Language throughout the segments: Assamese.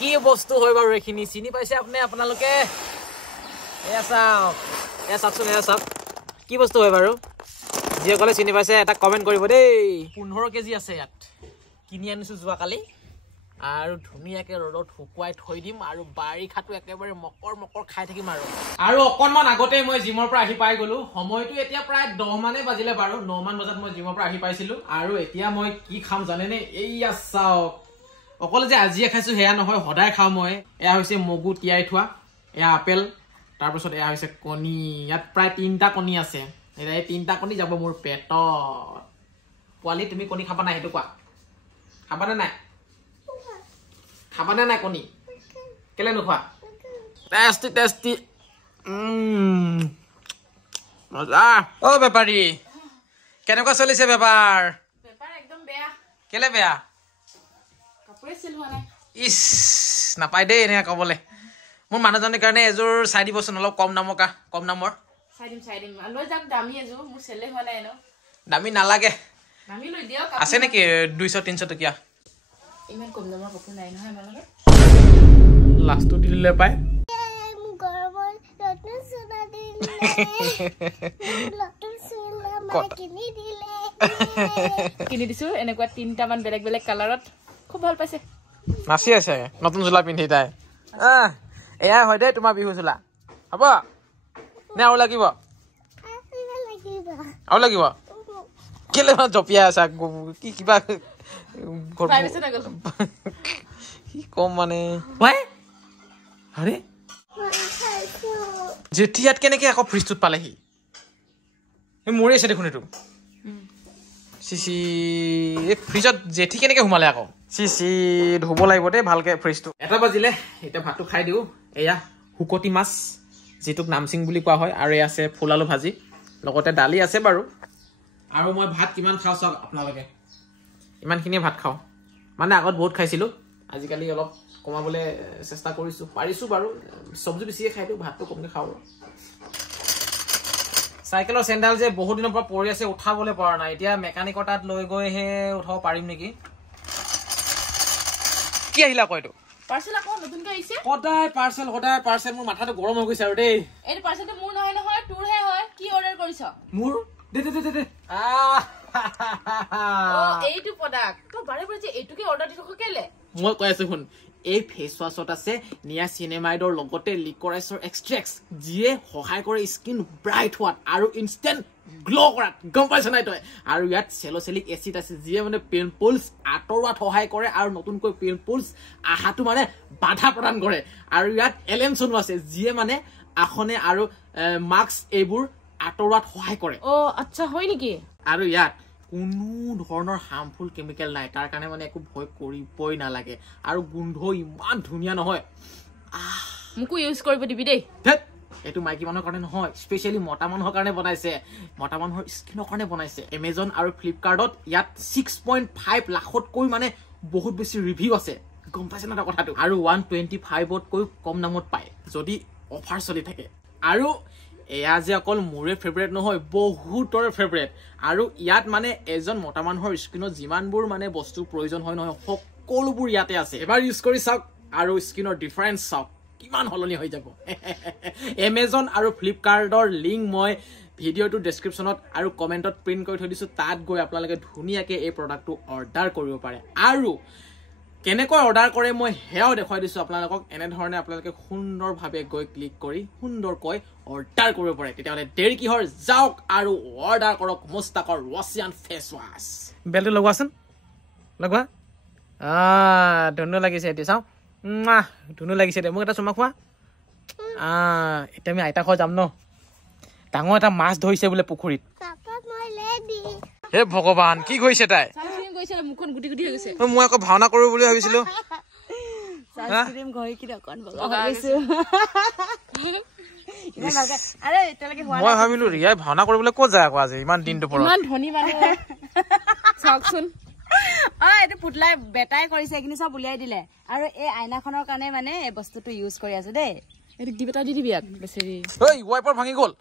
কি বস্তু হয় বাৰু এখিনি চিনি পাইছে আপোনালোকে এয়া চাওক কি বস্তু হয় বাৰু যিসকলে চিনি পাইছে এটা কমেন্ট কৰিব দেই 15 কেজি আছে ইয়াত কিনি আনিছো যোৱা কালি আৰু ধুনিয়াকে ৰডত শুকুৱাই থৈ দিম আৰু বাৰিখাটো একেবাৰে মকৰ খাই থাকিম আৰু অকনমান আগতে মই জিমৰ পৰা আহি পাই গলো সময়টো এতিয়া প্ৰায় 10 মানে বাজিলে বাৰু 9 মান বজাত মই জিমৰ পৰা আহি পাইছিলো আৰু এতিয়া মই কি খাম জানেনে এইয়া চাওক অকল যে আজিয়ে খাইছো হেয়া নহয় সদায় খাও মই এয়া হৈছে মগু তিয়াই থোৱা এয়া আপেল তাৰ পিছত এয়া হৈছে কণী ইয়াত প্ৰায় 3টা কণী আছে এই 3টা কণী যাব মোৰ পেটত পোৱালি তুমি কণী খাবা নাই হেতু কোৱা খাবানে নাই খাবানে নাই কণী কেলে নোখোৱা টেষ্টি মজা ও বেপাৰী কেনেকুৱা চলিছে বেপাৰ একদম বেয়া কেলে বেয়া কাপোৰে চেল হোৱা নাই ইস নাপাই দেই এনে কবলে মোৰ মানুহজনৰ কাৰণে এজোৰ চাই দিবচোন অলপ কম নামৰ চাই দিম লৈ যাক দামী এজোৰ মোৰ চেলে হোৱা নাই ন দামী নালাগে দামী লৈ দিয়ক আছে নেকি 200-300 টকীয়া ইমান কম দামৰ কাপোৰ নাই নহয় আমাৰ লগত লাষ্টটো দিলে পায় কিনি দিছো এনেকুৱা 3টা মান বেলেগ কালাৰত খুব ভাল পাইছে নাচি আছে নতুন চোলা পিন্ধি তাই এয়া হয় দেই তোমাৰ বিহু চোলা হ'ব নে আৰু লাগিব কেলে জপিয়াই আছা কি কিবা কি কম মানে আৰে জেঠিয়াত কেনেকে আকৌ ফ্ৰিজটোত পালেহি মৰি আছে দেখোন এইটো চিচি এই ফ্ৰিজত জেঠি কেনেকে সোমালে আকৌ চিচি ধুব লাগিব দেই ভালকে ফ্ৰিজটো 1 বাজিলে এতিয়া ভাতটো খাই দিওঁ এয়া শুকতি মাছ যিটোক নামচিং বুলি কোৱা হয় আৰু এয়া আছে ফুল আলু ভাজি লগতে দালি আছে বাৰু আৰু মই ভাত কিমান খাওঁ চাওক আপোনালোকে ইমানখিনিয়ে ভাত খাওঁ মানে আগত বহুত খাইছিলোঁ আজিকালি অলপ কমাবলৈ চেষ্টা পাৰিছোঁ বাৰু চব্জি বেছিয়ে খাই দিওঁ ভাতটো কমকৈ খাওঁ চাইকেলৰ চেণ্ডাল যে বহুত দিনৰ পৰা পৰি আছে উঠাবলৈ পৰা নাই এতিয়া মেকানিকৰ তাত লৈ গৈহে উঠাব পাৰিম নেকি কি আহিলা আকৌ এইটো পাৰ্সেল আকৌ নতুনকৈ আহিছে সদায় পাৰ্সেল মোৰ মাথাটো গৰম হৈ গৈছে আৰু দেই এইটো পাৰ্সেলটো মোৰ নহয় তোৰহে হয় কি অৰ্ডাৰ কৰিছ মোৰ দে এইটো প্ৰডাক্ট তই বাৰে যে এইটোকে অৰ্ডাৰ দি থকা কেলে মই কৈ আছো শুন এই ফেচ ৱাছত আছে নিয়াচিনেমাইডৰ লগতে লিকৰাইছৰ এক্সট্ৰেক্টছ যিয়ে সহায় কৰে স্কিন ব্ৰাইট হোৱাত আৰু ইনষ্টেণ্ট গ্লো কৰাত গম পাইছ নাই তই আৰু ইয়াত চেলোচেলিক এচিড আছে যিয়ে মানে পিম্পলছ আঁতৰোৱাত সহায় কৰে আৰু নতুনকৈ পিম্পলছ আহাটো মানে বাধা প্ৰদান কৰে আৰু ইয়াত এলেনছনো আছে যিয়ে মানে আসনে আৰু মাস্ক এইবোৰ আঁতৰোৱাত সহায় কৰে আচ্ছা হয় নেকি আৰু ইয়াত কোনো ধৰণৰ হাৰ্মফুল কেমিকেল নাই তাৰ কাৰণে মানে একো ভয় কৰিবই নালাগে আৰু গোন্ধ ইমান ধুনীয়া নহয় মোকো ইউজ কৰিব দিবি দেই এইটো মাইকী মানুহৰ কাৰণে নহয় স্পেচিয়েলি মতা মানুহৰ কাৰণে বনাইছে মতা মানুহৰ স্কিনৰ কাৰণে বনাইছে এমেজন আৰু ফ্লিপকাৰ্টত ইয়াত 6.5 লাখতকৈ মানে বহুত বেছি ৰিভিউ আছে গম পাইছে না কথাটো আৰু 125তকৈ কম দামত পায় যদি অফাৰ চলি থাকে আৰু এয়া যে অকল মোৰে ফেভৰেট নহয় বহুতৰ ফেভৰেট আৰু ইয়াত মানে এজন মতা মানুহৰ স্কিনত যিমানবোৰ মানে বস্তু প্ৰয়োজন হয় নহয় সকলোবোৰ ইয়াতে আছে এবাৰ ইউজ কৰি চাওক আৰু স্কিনৰ ডিফাৰেন্স চাওক কিমান হলনি হৈ যাব এমেজন আৰু ফ্লিপকাৰ্টৰ লিংক মই ভিডিঅ'টো ডেছক্ৰিপশ্যনত আৰু কমেণ্টত প্ৰিণ্ট কৰি থৈ দিছোঁ তাত গৈ আপোনালোকে ধুনীয়াকৈ এই প্ৰডাক্টটো অৰ্ডাৰ কৰিব পাৰে আৰু কেনেকৈ অৰ্ডাৰ কৰে মই হেয়াও দেখুৱাই দিছোঁ আপোনালোকক এনেধৰণে আপোনালোকে সুন্দৰভাৱে গৈ ক্লিক কৰি সুন্দৰকৈ অৰ্ডাৰ কৰিব পাৰে তেতিয়াহ'লে দেৰি কিহৰ যাওক আৰু অৰ্ডাৰ কৰক মুস্তাকৰ ৰছিয়ান ফেচ ৱাছ বেলটো লগোৱাচোন লগোৱা ধুনু লাগিছে এতিয়া চাওঁ ধুনু লাগিছে দে মোক এটা চুমা খোৱা এতিয়া আমি আইতা ঘৰ যাম ন ডাঙৰ এটা মাছ ধৰিছে বোলে পুখুৰীত হে ভগৱান কি কৰিছে তাই মই আকৌ ভাওনা কৰো বুলি ভাবিছিলো মই ভাবিলো ৰিয়াই ভাওনা কৰিবলৈ ক'ত যায় আকৌ আজি ইমান দিনটো চাওকচোন এইটো পুতলাই বেটাই কৰিছে এইখিনি চব উলিয়াই দিলে আৰু এই আইনাখনৰ কাৰণে মানে এই বস্তুটো ইউজ কৰি আছো দেই এইটো দি বেটা দি দিবি বেচেৰি ৱাইপাৰ ভাঙি গ'ল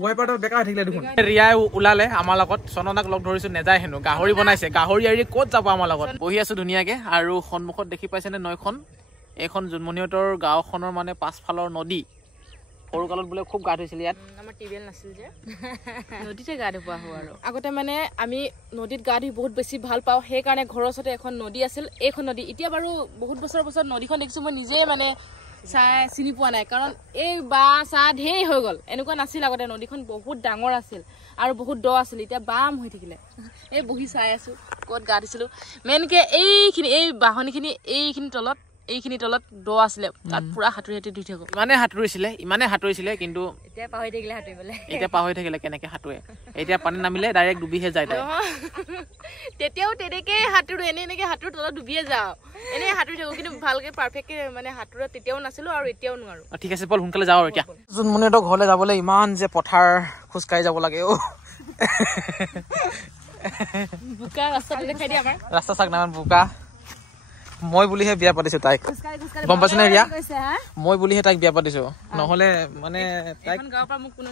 ৱাইপাৰটো বেকাৰ হৈ থাকিলে দেখোন ৰিয়াই ওলালে আমাৰ লগত চননাক লগ ধৰিছো নেযায় হেনো গাহৰি বনাইছে গাহৰি এৰি ক'ত যাব আমাৰ লগত বহি আছো ধুনীয়াকে আৰু সন্মুখত দেখি পাইছেনে নৈখন এইখন জোনমণিহঁতৰ গাঁওখনৰ মানে পাছফালৰ নদী সৰু কালত বোলে খুব গা ধুইছিল ইয়াত আমাৰ টিউবেল নাছিল যে নদীতে গা ধুৱা হোৱা আৰু আগতে মানে আমি নদীত গা ধুই বহুত বেছি ভাল পাওঁ সেইকাৰণে ঘৰৰ ওচৰতে এখন নদী আছিল এইখন নদী এতিয়া বাৰু বহুত বছৰৰ পাছত নদীখন দেখিছো মই নিজে মানে চাই চিনি পোৱা নাই কাৰণ এই বা চাহ ঢেৰ হৈ গ'ল এনেকুৱা নাছিল আগতে নদীখন বহুত ডাঙৰ আছিল আৰু বহুত দ আছিল এতিয়া বাম হৈ থাকিলে এই বহি চাই আছো ক'ত গা ধুইছিলো মেইনকে এইখিনি এই বাহনিখিনি এইখিনি তলত দ আছিলে তাত পুৰা সাঁতুৰি ধুই থাকো ইমানে সাঁতুৰিছিলে কিন্তু এতিয়া পাহৰি থাকিলে কেনেকে সাঁতুৰে এতিয়া পানী নামিলে ডাইৰেক্ট ডুবিহে যায় তেতিয়াও তেনেকে সাঁতোৰো এনেকে সাঁতোৰ তলত ডুবিয়ে যাওঁ এনে সাঁতুৰি থাকো কিন্তু ভালকে পাৰফেক্টকে মানে সাঁতোৰা তেতিয়াও নাছিলো আৰু এতিয়াও নোৱাৰো ঠিক আছে বল সোনকালে যাওঁ এতিয়া জোনমণিহঁতৰ ঘৰলৈ যাবলৈ ইমান যে পথাৰ খোজকাঢ়ি যাব লাগে বোকা ৰাস্তাটো দেখাই দিয়া আমাৰ ৰাস্তা চাক নামান বোকা মই বুলিহে বিয়া পাতিছো তাইক গম পাইছ নে ৰিয়া মই বুলিহে তাইক বিয়া পাতিছো নহলে মানে তাইক গাঁৱৰ পৰা মোক কোনো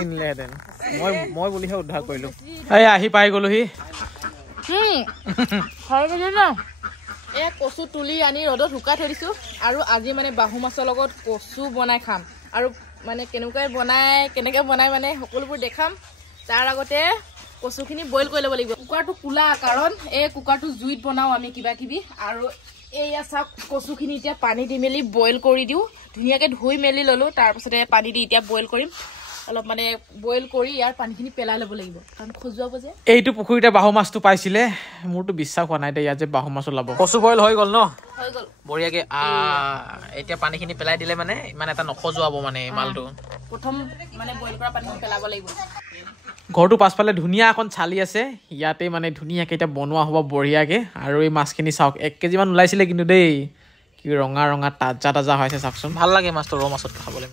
নিনিলেহেঁতেন মই বুলিহে উদ্ধাৰ কৰিলো এই আহি পাই গলোহি এয়া কচু তুলি আনি ৰ'দত শুকাই থৈ দিছো আৰু আজি মানে বাহু মাছৰ লগত কচু বনাই খাম আৰু মানে কেনেকে বনাই মানে সকলোবোৰ দেখাম তাৰ আগতে কচুখিনি বইল কৰি ল'ব লাগিব কুকাৰটো কোলা কাৰণ এই কুকাৰটো জুইত বনাও আমি কিবা কিবি আৰু এইয়া চাওক কচুখিনি এতিয়া পানী দি মেলি বইল কৰি দিওঁ ধুনীয়াকৈ ধুই মেলি ল'লোঁ তাৰপিছতে পানী দি এতিয়া বইল কৰিম অলপ মানে বইল কৰি ইয়াৰ পানীখিনি পেলাই ল'ব লাগিব কাৰণ খজুৱাব যে এইটো পুখুৰীতে বাহু মাছটো পাইছিলে মোৰতো বিশ্বাস হোৱা নাই দে ইয়াত যে বাহু মাছ ওলাব কচু বইল হৈ গ'ল ন হৈ গ'ল বঢ়িয়াকে এতিয়া পানীখিনি পেলাই দিলে মানে ইমান এটা নখজুৱাব মানে মালটো প্ৰথম মানে বইল কৰা পানীখিনি পেলাব লাগিব ঘৰটো পাছফালে ধুনীয়া এখন চালি আছে ইয়াতে মানে ধুনীয়াকৈ এতিয়া বনোৱা হ'ব বঢ়িয়াকৈ আৰু এই মাছখিনি চাওক 1 কেজিমান ওলাইছিলে কিন্তু দেই কি ৰঙা ৰঙা তাজা হৈছে চাওকচোন ভাল লাগে মাছটো ৰৌ মাছত খাবলৈ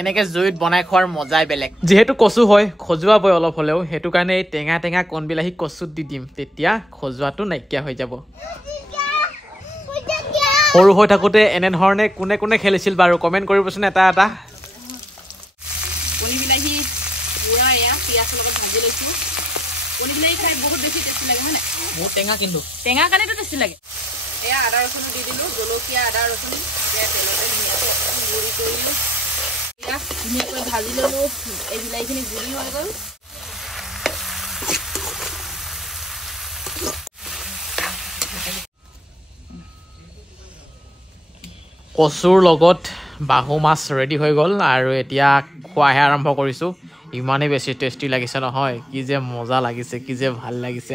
এনেকে জুইত বনাই খোৱাৰ মজাই বেলেগ যিহেতু কচু হয় খজুৱাবই অলপ হ'লেও সেইটো কাৰণে এই টেঙা কণ বিলাহী কচুত দি দিম তেতিয়া খজুৱাটো নাইকিয়া হৈ যাব সৰু হৈ থাকোঁতে এনেধৰণে কোনে খেলিছিল বাৰু কমেণ্ট কৰিবচোন এটা কণী বিলাহী পুৰা এয়া পিঁয়াজৰ লগত ভাজি লৈছোঁ কণী বিলাহী খাই বহুত বেছি টেষ্টি লাগে হয় নাই বহুত টেঙা কিন্তু টেঙা কাৰণেতো টেষ্টি লাগে এয়া আদা ৰচুনো দি দিলোঁ জলকীয়া আদা ৰচুন এতিয়া তেলতে ধুনীয়াকৈ গুড়ি কৰিলোঁ এয়া ধুনীয়াকৈ ভাজি ল'লোঁ এই বিলাহীখিনি গুড়ি হৈ গ'ল কচুৰ লগত বাহু মাছ ৰেডি হৈ গ'ল আৰু এতিয়া খোৱাহে আৰম্ভ কৰিছোঁ ইমানেই বেছি টেষ্টি লাগিছে নহয় কি যে মজা লাগিছে কি যে ভাল লাগিছে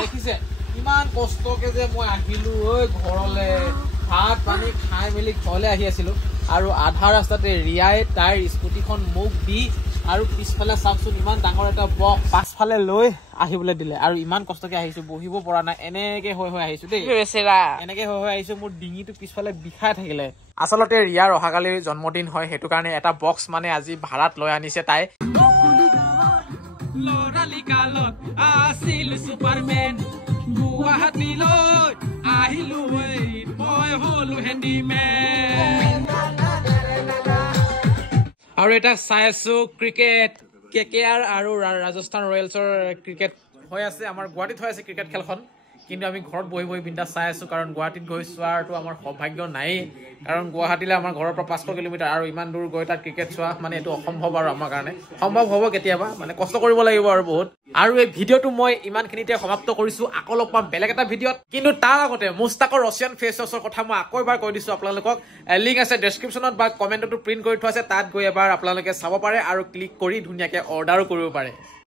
দেখিছে ইমান কষ্টকে যে মই আহিলো ঐ ঘৰলে ভাত পানী খাই মেলি ঘৰলৈ আহি আছিলো আৰু আধা ৰাস্তাতে ৰিয়াই তাইৰ স্কুটিখন মোক দি আৰু পিছফালে চাওকচোন ইমান ডাঙৰ এটা বক্স পাছফালে লৈ আহিবলৈ দিলে আৰু ইমান কষ্টকে আহিছো বহিব পৰা নাই এনেকে হৈ আহিছো দেই এনেকে হৈ আহিছো মোৰ ডিঙিটো পিছফালে বিষাই থাকিলে আচলতে ৰিয়াৰ অহাকালিৰ জন্মদিন হয় সেইটো কাৰণে এটা বক্স মানে আজি ভাড়াত লৈ আনিছে তাই আৰু এটা চাই আছো ক্ৰিকেট KKR আৰু ৰাজস্থান ৰয়েলছৰ ক্ৰিকেট হৈ আছে আমাৰ গুৱাহাটীত হৈ আছে ক্ৰিকেট খেলখন কিন্তু আমি ঘৰত বহি বিন্দাছ চাই আছো কাৰণ গুৱাহাটীত গৈ চোৱাৰটো আমাৰ সৌভাগ্য নাই কাৰণ গুৱাহাটীলৈ আমাৰ ঘৰৰ পৰা 500 কিলোমিটাৰ আৰু ইমান দূৰ গৈ তাত ক্ৰিকেট চোৱা মানে এইটো অসম্ভৱ আৰু আমাৰ কাৰণে সম্ভৱ হ'ব কেতিয়াবা মানে কষ্ট কৰিব লাগিব আৰু বহুত আৰু এই ভিডিঅ'টো মই ইমানখিনিতে সমাপ্ত কৰিছো আকৌ লগ পাম বেলেগ এটা ভিডিঅ'ত কিন্তু তাৰ আগতে মুস্তাকৰ ৰাছিয়ান ফেচ ৱাছৰ কথা মই আকৌ এবাৰ কৈ দিছো আপোনালোকক লিংক আছে ডেছক্ৰিপশ্যনত বা কমেণ্টতো প্ৰিণ্ট কৰি থোৱা আছে তাত গৈ এবাৰ আপোনালোকে চাব পাৰে আৰু ক্লিক কৰি ধুনীয়াকৈ অৰ্ডাৰো কৰিব পাৰে